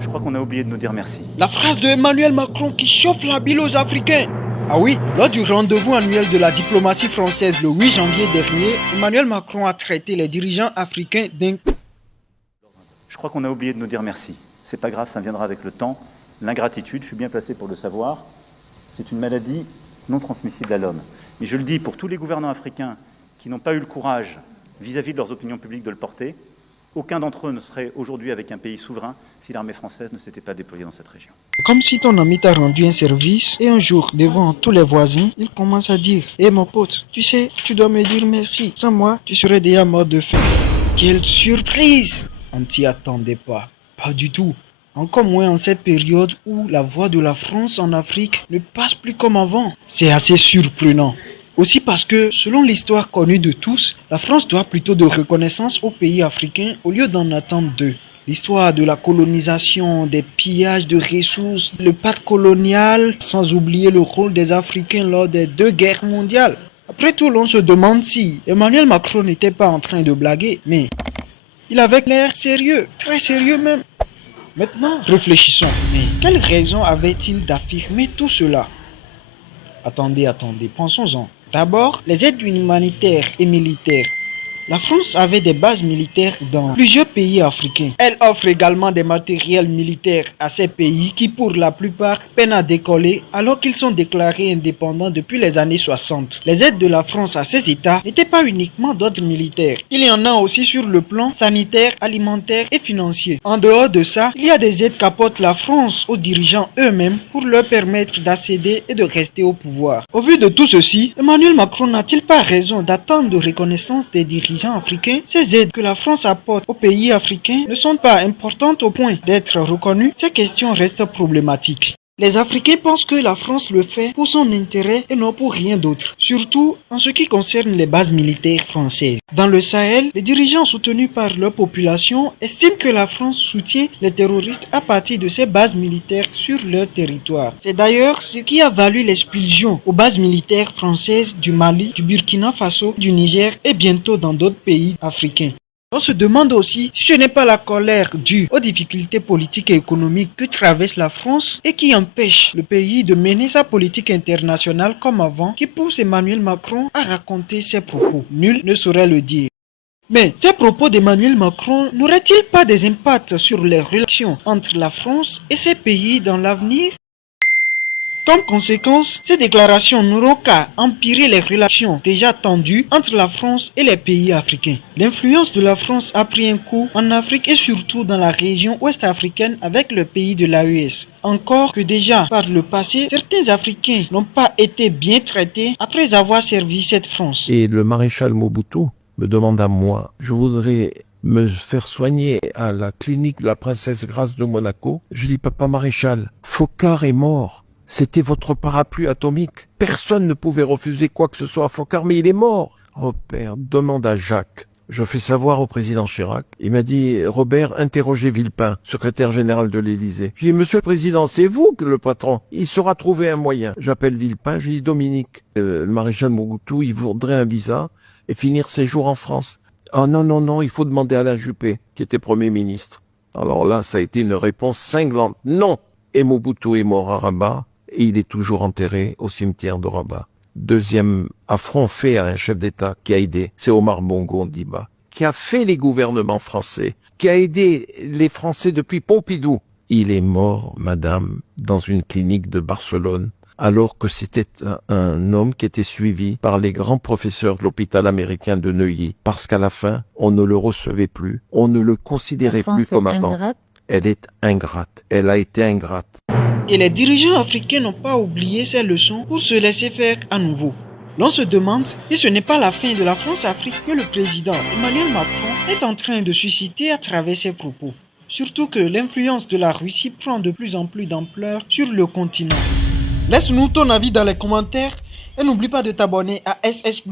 Je crois qu'on a oublié de nous dire merci. La phrase de Emmanuel Macron qui chauffe la bile aux Africains. Ah oui, lors du rendez-vous annuel de la diplomatie française le 8 janvier dernier, Emmanuel Macron a traité les dirigeants africains d'un... Je crois qu'on a oublié de nous dire merci. C'est pas grave, ça viendra avec le temps. L'ingratitude, je suis bien placé pour le savoir, c'est une maladie non transmissible à l'homme. Mais je le dis pour tous les gouvernants africains qui n'ont pas eu le courage, vis-à-vis de leurs opinions publiques, de le porter, aucun d'entre eux ne serait aujourd'hui avec un pays souverain si l'armée française ne s'était pas déployée dans cette région. Comme si ton ami t'a rendu un service et un jour, devant tous les voisins, il commence à dire « Hé mon pote, tu sais, tu dois me dire merci. Sans moi, tu serais déjà mort de faim. » Quelle surprise! On ne s'y attendait pas. Pas du tout. Encore moins en cette période où la voix de la France en Afrique ne passe plus comme avant. C'est assez surprenant. Aussi parce que, selon l'histoire connue de tous, la France doit plutôt de reconnaissance aux pays africains au lieu d'en attendre d'eux. L'histoire de la colonisation, des pillages de ressources, le pacte colonial, sans oublier le rôle des Africains lors des 2 guerres mondiales. Après tout, l'on se demande si Emmanuel Macron n'était pas en train de blaguer, mais il avait l'air sérieux, très sérieux même. Maintenant, réfléchissons. Mais quelle raison avait-il d'affirmer tout cela? Attendez, pensons-en. D'abord, les aides humanitaires et militaires. La France avait des bases militaires dans plusieurs pays africains. Elle offre également des matériels militaires à ces pays qui, pour la plupart, peinent à décoller alors qu'ils sont déclarés indépendants depuis les années 60. Les aides de la France à ces États n'étaient pas uniquement d'ordre militaire. Il y en a aussi sur le plan sanitaire, alimentaire et financier. En dehors de ça, il y a des aides qu'apporte la France aux dirigeants eux-mêmes pour leur permettre d'accéder et de rester au pouvoir. Au vu de tout ceci, Emmanuel Macron n'a-t-il pas raison d'attendre de reconnaissance des dirigeants africains? Ces aides que la France apporte aux pays africains ne sont pas importantes au point d'être reconnues. Ces questions restent problématiques. Les Africains pensent que la France le fait pour son intérêt et non pour rien d'autre, surtout en ce qui concerne les bases militaires françaises. Dans le Sahel, les dirigeants soutenus par leur population estiment que la France soutient les terroristes à partir de ces bases militaires sur leur territoire. C'est d'ailleurs ce qui a valu l'expulsion aux bases militaires françaises du Mali, du Burkina Faso, du Niger et bientôt dans d'autres pays africains. On se demande aussi si ce n'est pas la colère due aux difficultés politiques et économiques que traverse la France et qui empêche le pays de mener sa politique internationale comme avant qui pousse Emmanuel Macron à raconter ses propos. Nul ne saurait le dire. Mais ces propos d'Emmanuel Macron n'auraient-ils pas des impacts sur les relations entre la France et ces pays dans l'avenir? Comme conséquence, ces déclarations n'auront qu'à empirer les relations déjà tendues entre la France et les pays africains. L'influence de la France a pris un coup en Afrique et surtout dans la région ouest-africaine avec le pays de l'AES. Encore que déjà par le passé, certains Africains n'ont pas été bien traités après avoir servi cette France. Et le maréchal Mobutu me demande à moi, je voudrais me faire soigner à la clinique de la princesse Grâce de Monaco. Je dis, papa maréchal, Foccart est mort. C'était votre parapluie atomique. Personne ne pouvait refuser quoi que ce soit à Foccart, mais il est mort. Robert, demande à Jacques. Je fais savoir au président Chirac. Il m'a dit, Robert, interrogez Villepin, secrétaire général de l'Élysée. Je dis, monsieur le président, c'est vous le patron. Il saura trouver un moyen. J'appelle Villepin, je dis, Dominique, le maréchal Mobutu, il voudrait un visa et finir ses jours en France. Ah non, il faut demander à Alain Juppé, qui était Premier ministre. Alors là, ça a été une réponse cinglante. Non. Et Mobutu est mort à Rabat. Et il est toujours enterré au cimetière de Rabat. Deuxième affront fait à un chef d'État qui a aidé, c'est Omar Bongo Ondimba, qui a fait les gouvernements français, qui a aidé les Français depuis Pompidou. Il est mort, madame, dans une clinique de Barcelone, alors que c'était un homme qui était suivi par les grands professeurs de l'hôpital américain de Neuilly, parce qu'à la fin, on ne le recevait plus, on ne le considérait plus comme avant. Elle est ingrate, elle a été ingrate. Et les dirigeants africains n'ont pas oublié ces leçons pour se laisser faire à nouveau. L'on se demande si ce n'est pas la fin de la France-Afrique que le président Emmanuel Macron est en train de susciter à travers ses propos. Surtout que l'influence de la Russie prend de plus en plus d'ampleur sur le continent. Laisse-nous ton avis dans les commentaires et n'oublie pas de t'abonner à SS+.